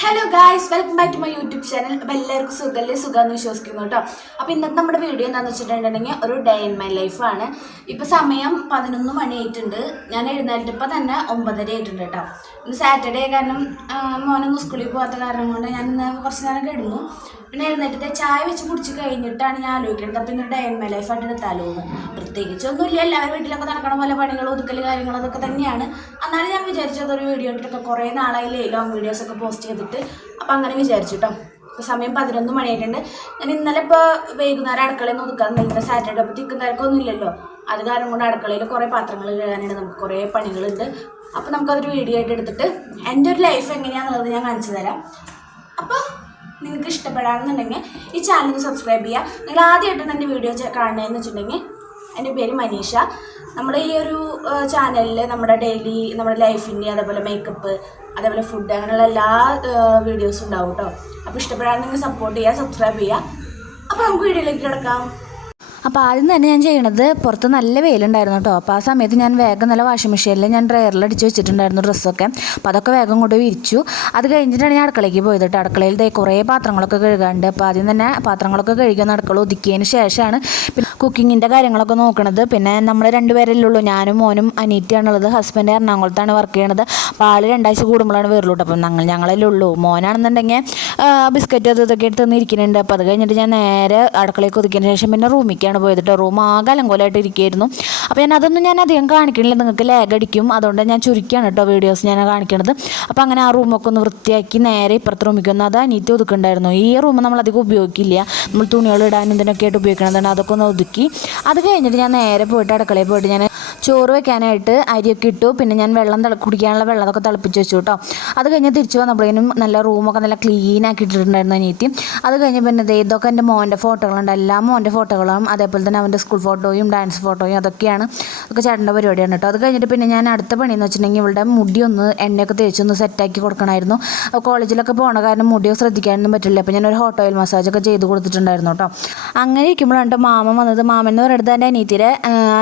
Hello guys welcome back to my YouTube channel അപ്പോൾ എല്ലാവർക്കും സുഖമല്ലേ സുഖമെന്ന് വിശ്വസിക്കുന്നു കേട്ടോ. അപ്പോൾ ഇന്നത്തെ നമ്മുടെ വീഡിയോ എന്താണെന്ന് വെച്ചിട്ടുണ്ടെങ്കിൽ ഒരു ഡേ ഇൻ മൈ ലൈഫാണ് ഇപ്പോൾ സമയം പതിനൊന്ന് മണിയായിട്ടുണ്ട്. ഞാൻ എഴുന്നേറ്റപ്പോൾ തന്നെ ഒമ്പതര ആയിട്ടുണ്ട് കേട്ടോ. ഇന്ന് സാറ്റർഡേ കാരണം മോനൊന്നും സ്കൂളിൽ പോകാത്ത കാരണം കൊണ്ട് ഞാൻ ഇന്ന് കുറച്ച് നേരം കിടന്നു. പിന്നെ എഴുന്നേറ്റത്തെ ചായ വെച്ച് കുടിച്ച് കഴിഞ്ഞിട്ടാണ് ഞാൻ ആലോചിക്കുന്നത്. അപ്പം ഡേ ലൈഫ് മൈ ലൈഫായിട്ട് എടുത്താലോ എന്ന്. പ്രത്യേകിച്ചൊന്നുമില്ല എല്ലാവരും വീട്ടിലൊക്കെ നടക്കണ പോലെ പണികൾ ഒതുക്കൽ കാര്യങ്ങൾ അതൊക്കെ തന്നെയാണ്. എന്നാലും ഞാൻ വിചാരിച്ചത് ഒരു വീഡിയോ ഇട്ടിട്ടൊക്കെ കുറേ നാളായില്ലേ ലോങ് വീഡിയോസ് ഒക്കെ പോസ്റ്റ് ചെയ്തിട്ട്. അപ്പം അങ്ങനെ വിചാരിച്ചു കേട്ടോ ഇപ്പോൾ സമയം പതിനൊന്ന് മണിയായിട്ടുണ്ട്. ഞാൻ ഇന്നലെ ഇപ്പോൾ വൈകുന്നേരം അടുക്കളയിൽ ഒതുക്കാൻ ഇന്നലെ സാറ്റർഡേ അപ്പോൾ തിക്കും തിരക്കൊന്നും ഇല്ലല്ലോ. അത് കാരണം കൊണ്ട് അടുക്കളയിൽ കുറേ പാത്രങ്ങൾ കഴുകാനുണ്ട് നമുക്ക് കുറേ പണികളുണ്ട്. അപ്പോൾ നമുക്കതൊരു വീഡിയോ ആയിട്ട് എടുത്തിട്ട് എന്റെ ഒരു ലൈഫ് എങ്ങനെയാണെന്നുള്ളത് ഞാൻ കാണിച്ചു തരാം. അപ്പോൾ നിങ്ങൾക്ക് ഇഷ്ടപ്പെടാണെന്നുണ്ടെങ്കിൽ ഈ ചാനൽ സബ്സ്ക്രൈബ് ചെയ്യുക. നിങ്ങൾ ആദ്യമായിട്ട് എന്റെ വീഡിയോ കാണണമെന്ന് വെച്ചിട്ടുണ്ടെങ്കിൽ എന്റെ പേര് മനീഷ. നമ്മുടെ ഈ ഒരു ചാനലിൽ നമ്മുടെ ഡെയിലി നമ്മുടെ ലൈഫിന്റെ അതേപോലെ മേക്കപ്പ് അതേപോലെ ഫുഡ് അങ്ങനെയുള്ള എല്ലാ വീഡിയോസും ഉണ്ടാവും കേട്ടോ അപ്പോൾ ഇഷ്ടപ്പെടാൻ സപ്പോർട്ട് ചെയ്യുക സബ്സ്ക്രൈബ് ചെയ്യുക. അപ്പോൾ നമുക്ക് വീഡിയോയിലേക്ക് കിടക്കാം. അപ്പോൾ ആദ്യം തന്നെ ഞാൻ ചെയ്യണത് പുറത്ത് നല്ല വെയിലുണ്ടായിരുന്നു കേട്ടോ അപ്പോൾ ആ സമയത്ത് ഞാൻ വേഗം നല്ല വാഷിംഗ് മെഷീനിൽ ഞാൻ ഡ്രയറിൽ അടിച്ച് വെച്ചിട്ടുണ്ടായിരുന്നു ഡ്രസ്സൊക്കെ അപ്പോൾ അതൊക്കെ വേഗം കൊണ്ട് വിരിച്ചു. അത് കഴിഞ്ഞിട്ടാണ് ഞാൻ അടുക്കളയ്ക്ക് പോയത് കേട്ടോ അടുക്കളയിൽ കുറേ പാത്രങ്ങളൊക്കെ കഴുകാണ്ട്. അപ്പോൾ ആദ്യം തന്നെ പാത്രങ്ങളൊക്കെ കഴുകുന്ന അടുക്കള ഒതുക്കിയതിന് ശേഷമാണ് പിന്നെ കുക്കിങ്ങിന്റെ കാര്യങ്ങളൊക്കെ നോക്കണത്. പിന്നെ നമ്മൾ രണ്ടുപേരല്ലേ ഉള്ളൂ ഞാനും മോനും അനീറ്റിയാണുള്ളത്. ഹസ്ബൻഡ് എറണാകുളത്താണ് വർക്ക് ചെയ്യണത്. അപ്പോൾ ആൾ രണ്ടാഴ്ച കൂടുമ്പോഴാണ് വരുള്ളൂ കേട്ടോ അപ്പോൾ ഞങ്ങൾ ഞങ്ങളല്ലേ ഉള്ളൂ. മോനാണെന്നുണ്ടെങ്കിൽ ബിസ്ക്കറ്റ് അത് ഇതൊക്കെ എടുത്ത് തന്നിരിക്കുന്നുണ്ട്. അപ്പോൾ അത് കഴിഞ്ഞിട്ട് ഞാൻ നേരെ അടുക്കളയ്ക്ക് ഒതുക്കിയതിന് ശേഷം പിന്നെ റൂമിലേക്കാണ് പോയത് കേട്ടോ റൂം ആകെ അലങ്കോലമായിട്ട് ഇരിക്കുകയായിരുന്നു അപ്പോൾ ഞാൻ അതൊന്നും ഞാൻ അധികം കാണിക്കണില്ല. നിങ്ങൾക്ക് ലാഗ് അടിക്കും. അതുകൊണ്ട് ഞാൻ ചുരുക്കിയാണ് കേട്ടോ വീഡിയോസ് ഞാൻ കാണിക്കണത്. അപ്പോൾ അങ്ങനെ ആ റൂമൊക്കെ ഒന്ന് വൃത്തിയാക്കി നേരെ ഇപ്പുറത്തെ റൂമിലേക്ക് ഒന്ന് അത് അനീറ്റ് ഒതുക്കുണ്ടായിരുന്നു ഈ റൂം നമ്മൾ അധികം ഉപയോഗിക്കില്ല. നമ്മൾ തുണികൾ ഇടാനും ഇതിനൊക്കെ ആയിട്ട് ഉപയോഗിക്കണതാണ്. അതൊക്കെ ഒന്ന് ഒതുക്കി. അത് കഴിഞ്ഞിട്ട് ഞാൻ നേരെ പോയിട്ട് അടുക്കളയിൽ പോയിട്ട് ഞാൻ ചോറ് വെക്കാനായിട്ട് അരിയൊക്കെ ഇട്ടു. പിന്നെ ഞാൻ വെള്ളം തിള കുടിക്കാനുള്ള വെള്ളം അതൊക്കെ തിളപ്പിച്ച് വെച്ചു കേട്ടോ. അത് കഴിഞ്ഞ് തിരിച്ച് വന്നപ്പോഴേനും നല്ല റൂമൊക്കെ നല്ല ക്ലീൻ ആക്കി ഇട്ടിട്ടുണ്ടായിരുന്നു അനിയത്തി. അത് കഴിഞ്ഞ് പിന്നെ ഇതൊക്കെ എന്റെ മോന്റെ ഫോട്ടോകളുണ്ട് എല്ലാ മോന്റെ ഫോട്ടോകളും അതേപോലെ തന്നെ അവന്റെ സ്കൂൾ ഫോട്ടോയും ഡാൻസ് ഫോട്ടോയും അതൊക്കെയാണ്. അതൊക്കെ ചേട്ടന്റെ പരിപാടിയാണ് കേട്ടോ. അത് കഴിഞ്ഞിട്ട് പിന്നെ ഞാൻ അടുത്ത പണിയെന്ന് വെച്ചിട്ടുണ്ടെങ്കിൽ ഇവളുടെ മുടി ഒന്ന് എണ്ണയൊക്കെ തേച്ചൊന്ന് സെറ്റാക്കി കൊടുക്കണമായിരുന്നു. അപ്പോൾ കോളേജിലൊക്കെ പോകണ കാരണം മുടിയോ ശ്രദ്ധിക്കാനൊന്നും പറ്റില്ല. അപ്പോൾ ഞാനൊരു ഹോട്ട് ഓയിൽ മസാജൊക്കെ ചെയ്ത് കൊടുത്തിട്ടുണ്ടായിരുന്നു കേട്ടോ. അങ്ങനെ ഇരിക്കുമ്പോഴാണ് കേട്ടോ മാമൻ വന്നത്. മാമൻ എന്ന് പറയുന്നത് എന്റെ അനീത്തിയുടെ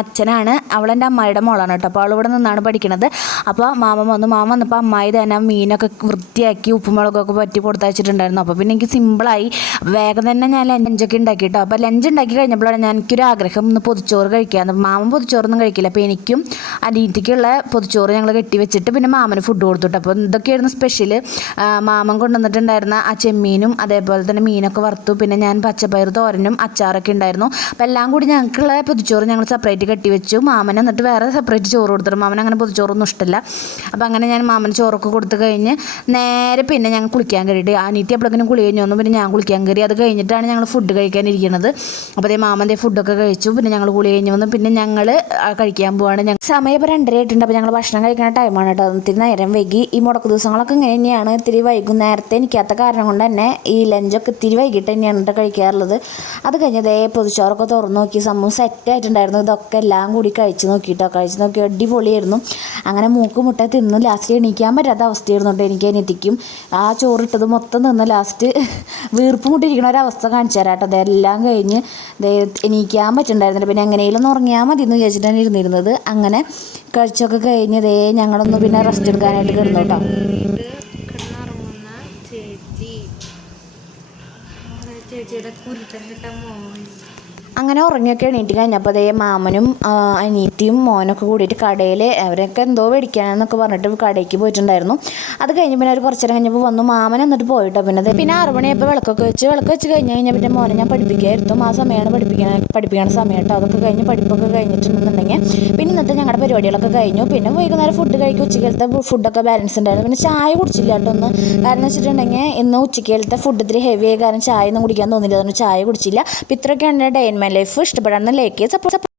അച്ഛനാണ്. അവളെന്റെ അമ്മായിയുടെ മോളാണ് കേട്ടോ. അപ്പോൾ അവളിവിടെ നിന്നാണ് പഠിക്കണത്. അപ്പോൾ മാമൻ വന്നു. മാമ വന്നപ്പോൾ അമ്മായി തന്നെ മീനൊക്കെ വൃത്തിയാക്കി ഉപ്പുമുളകൊക്കെ പറ്റി കൊടുത്തയച്ചിട്ടുണ്ടായിരുന്നു. അപ്പോൾ പിന്നെ എനിക്ക് സിമ്പിളായി വേഗം തന്നെ ഞാൻ ലഞ്ചൊക്കെ ഉണ്ടാക്കി കേട്ടോ. അപ്പോൾ ലഞ്ച് ഉണ്ടാക്കി കഴിഞ്ഞപ്പോഴാണ് ഞാൻ എനിക്കൊരു ആഗ്രഹം ഒന്ന് പൊതിച്ചോറ് കഴിക്കാമെന്ന് മാമൻ പൊതിച്ചോറൊന്നും കഴിക്കില്ല. അപ്പോൾ എനിക്കും അനീറ്റിക്കുള്ള പൊതിച്ചോറ് ഞങ്ങൾ കെട്ടി വെച്ചിട്ട് പിന്നെ മാമന് ഫുഡ് കൊടുത്തിട്ട്. അപ്പോൾ ഇതൊക്കെയായിരുന്നു സ്പെഷ്യൽ മാമൻ കൊണ്ടുവന്നിട്ടുണ്ടായിരുന്ന ആ ചെമ്മീനും അതേപോലെ തന്നെ മീനൊക്കെ വറുത്തു. പിന്നെ ഞാൻ പച്ചപ്പയർ തോരനും അച്ചാറൊക്കെ ഉണ്ടായിരുന്നു. അപ്പോൾ എല്ലാം കൂടി ഞങ്ങൾക്കുള്ള പൊതിച്ചോറ് ഞങ്ങൾ സെപ്പറേറ്റ് കെട്ടി വെച്ചു. മാമൻ എന്നിട്ട് വേറെ സെപ്പറേറ്റ് ചോറ് കൊടുത്തിട്ട് മാമൻ അങ്ങനെ പൊതിച്ചോറൊന്നും ഇഷ്ടമല്ല അപ്പോൾ അങ്ങനെ ഞാൻ മാമന് ചോറൊക്കെ കൊടുത്തു കഴിഞ്ഞ് നേരെ പിന്നെ ഞങ്ങൾ കുളിക്കാൻ കയറിയിട്ട് അനീറ്റി അപ്പോഴേക്കും കുളി കഴിഞ്ഞു വന്നു. പിന്നെ ഞാൻ കുളിക്കാൻ കയറി. അത് കഴിഞ്ഞിട്ടാണ് ഞങ്ങൾ ഫുഡ് കഴിക്കാനിരിക്കുന്നത് അപ്പോൾ അതേ മാമന്റെ ഫുഡൊക്കെ കഴിച്ചു. പിന്നെ ഞങ്ങൾ കുളി കഴിഞ്ഞ് വന്നു. പിന്നെ ഞങ്ങൾ കഴിക്കാൻ പോവാണ്. ഞങ്ങൾ സമയം ഇപ്പോൾ രണ്ടര ആയിട്ടുണ്ട്. അപ്പോൾ ഞങ്ങൾ ഭക്ഷണം കഴിക്കുന്ന ടൈമാണ് കേട്ടോ ഇത്തിരി നേരം വൈകി. ഈ മുടക്ക് ദിവസങ്ങളൊക്കെ ഇങ്ങനെ തന്നെയാണ്. ഇത്തിരി വൈകും നേരത്തെ എനിക്കാത്ത കാരണം കൊണ്ട് തന്നെ ഈ ലഞ്ചൊക്കെ ഇത്തിരി വൈകിട്ട് തന്നെയാണ് കേട്ടോ കഴിക്കാറുള്ളത്. അത് കഴിഞ്ഞ് ദേ പൊതിച്ചോറൊക്കെ തുറന്ന് നോക്കി. സംഭവം സെറ്റ് ആയിട്ടുണ്ടായിരുന്നു. ഇതൊക്കെ എല്ലാം കൂടി കഴിച്ച് നോക്കിയിട്ടോ കഴിച്ച് നോക്കി അടിപൊളിയായിരുന്നു. അങ്ങനെ മൂക്ക് മുട്ട തിന്ന് ലാസ്റ്റ് എണീക്കാൻ പറ്റാത്ത അവസ്ഥയായിരുന്നു കേട്ടോ എനിക്ക് അതിനെത്തിക്കും ആ ചോറിട്ടത് മൊത്തം നിന്ന് ലാസ്റ്റ് വീർപ്പ് മുട്ടിരിക്കണ ഒരവസ്ഥ കാണിച്ചു തരാം കേട്ടോ അതെല്ലാം കഴിഞ്ഞ് എണീക്കാൻ പറ്റുന്നുണ്ടായിരുന്നില്ല പിന്നെ എങ്ങനെയെങ്കിലും ഉറങ്ങിയാൽ മതി എന്ന് വിചാരിച്ചിട്ടാണ് ഇരുന്നിരുന്നത്. അങ്ങനെ കഴിച്ചൊക്കെ കഴിഞ്ഞതേ ഞങ്ങളൊന്ന് പിന്നെ റെസ്റ്റ് എടുക്കാനായിട്ട് കിടന്നു കേട്ടോ. ചേച്ചിയുടെ കുരുത്തൻ മോൻ അങ്ങനെ ഉറങ്ങിയൊക്കെ എണീറ്റ് കഴിഞ്ഞപ്പോൾ അതേ മാമനും അനീത്തിയും മോനൊക്കെ കൂടിയിട്ട് കടയിൽ അവരൊക്കെ എന്തോ മേടിക്കാനെന്നൊക്കെ പറഞ്ഞിട്ട് കടയ്ക്ക് പോയിട്ടുണ്ടായിരുന്നു. അത് കഴിഞ്ഞ് പിന്നെ അവർ കുറച്ച് നേരം കഴിഞ്ഞപ്പോൾ വന്നു. മാമൻ എന്നിട്ട് പോയിട്ടോ. പിന്നെ പിന്നെ ആറ് മണിയപ്പോൾ വിളക്കൊക്കെ വെച്ച് വിളക്ക് വെച്ച് കഴിഞ്ഞ് കഴിഞ്ഞാൽ പിന്നെ മോനെ ഞാൻ പഠിപ്പിക്കുകയായിരുന്നു ആ സമയമാണ് പഠിപ്പിക്കാൻ പഠിപ്പിക്കണ സമയം കേട്ടോ അതൊക്കെ കഴിഞ്ഞ് പഠിപ്പൊക്കെ കഴിഞ്ഞിട്ടുണ്ടെന്നുണ്ടെങ്കിൽ പിന്നെ ഇന്നത്തെ ഞങ്ങളുടെ പരിപാടികളൊക്കെ കഴിഞ്ഞു. പിന്നെ വൈകുന്നേരം ഫുഡ് കഴിക്കും. ഉച്ചക്കലത്തെ ഫുഡൊക്കെ ബാലൻസ് ഉണ്ടായിരുന്നു. പിന്നെ ചായ കുടിച്ചില്ല കേട്ടോ ഒന്ന് കാരണം വെച്ചിട്ടുണ്ടെങ്കിൽ ഇന്ന് ഉച്ചക്കലത്തെ ഫുഡ് ഇത്തിരി ഹെവി ആയി. കാരണം ചായ ഒന്നും കുടിക്കാൻ തോന്നില്ല. അതുകൊണ്ട് ചായ കുടിച്ചില്ല. അപ്പോൾ ഇത്രയൊക്കെയാണ് ഡേ ഇൻ മൈ ലൈഫ് ഇഷ്ടപ്പെടാമെന്ന് ലൈക്ക് സപ്പോർട്ട്